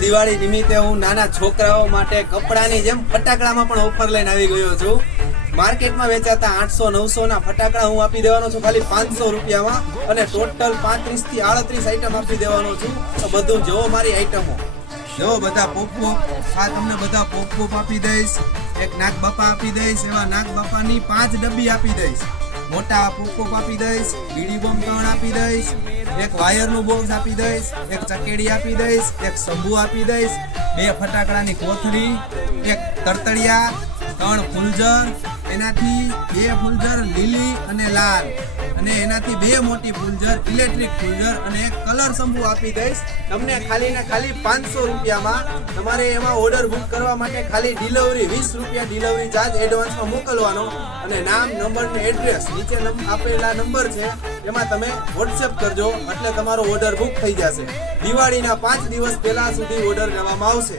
દિવાળી નિમિત્તે હું નાના છોકરાઓ માટે કપડાની જેમ ફટાકડામાં પણ ઓફર લઈને આવી ગયો છું. માર્કેટમાં વેચાતા 800-900 ના ફટાકડા હું આપી દેવાનો છું ખાલી 500 રૂપિયામાં, અને ટોટલ 35 થી 38 આઈટમ આપી દેવાનો છું. તો બધું જોવો મારી આઈટમો, જો બધા પોપ આ તમને બધા પોપ આપી દઈશ, એક નાગ બાપા આપી દઈશ, એવા નાગ બાપાની 5 ડબ્બી આપી દઈશ, મોટા પોપ આપી દઈશ, બીડી બોમ્બ 3 આપી દઈશ, એક વાયરનું બોક્સ આપી દઈશ, એક ચકેડી આપી દઈશ, એક શંભુ આપી દઈશ, 2 ફટાકડાની કોથળી, એક તરતડિયા, 3 ફૂલઝર, એનાથી 2 ફૂલઝર લીલી અને લાલ, અને એનાથી 2 મોટી ફૂલઝર ઇલેક્ટ્રિક ફૂલઝર, અને એક કલર શંભુ આપી દઈશ તમને ખાલી ને ખાલી 500 રૂપિયામાં. તમારે એમાં ઓર્ડર બુક કરવા માટે ખાલી ડિલિવરી 20 રૂપિયા ડિલિવરી ચાર્જ એડવાન્સમાં મોકલવાનો, અને નામ, નંબર ને એડ્રેસ નીચે આપેલા નંબર છે એમાં તમે વોટ્સએપ કરજો, એટલે તમારો ઓર્ડર બુક થઈ જશે. દિવાળીના 5 દિવસ પહેલા સુધી ઓર્ડર લેવામાં આવશે.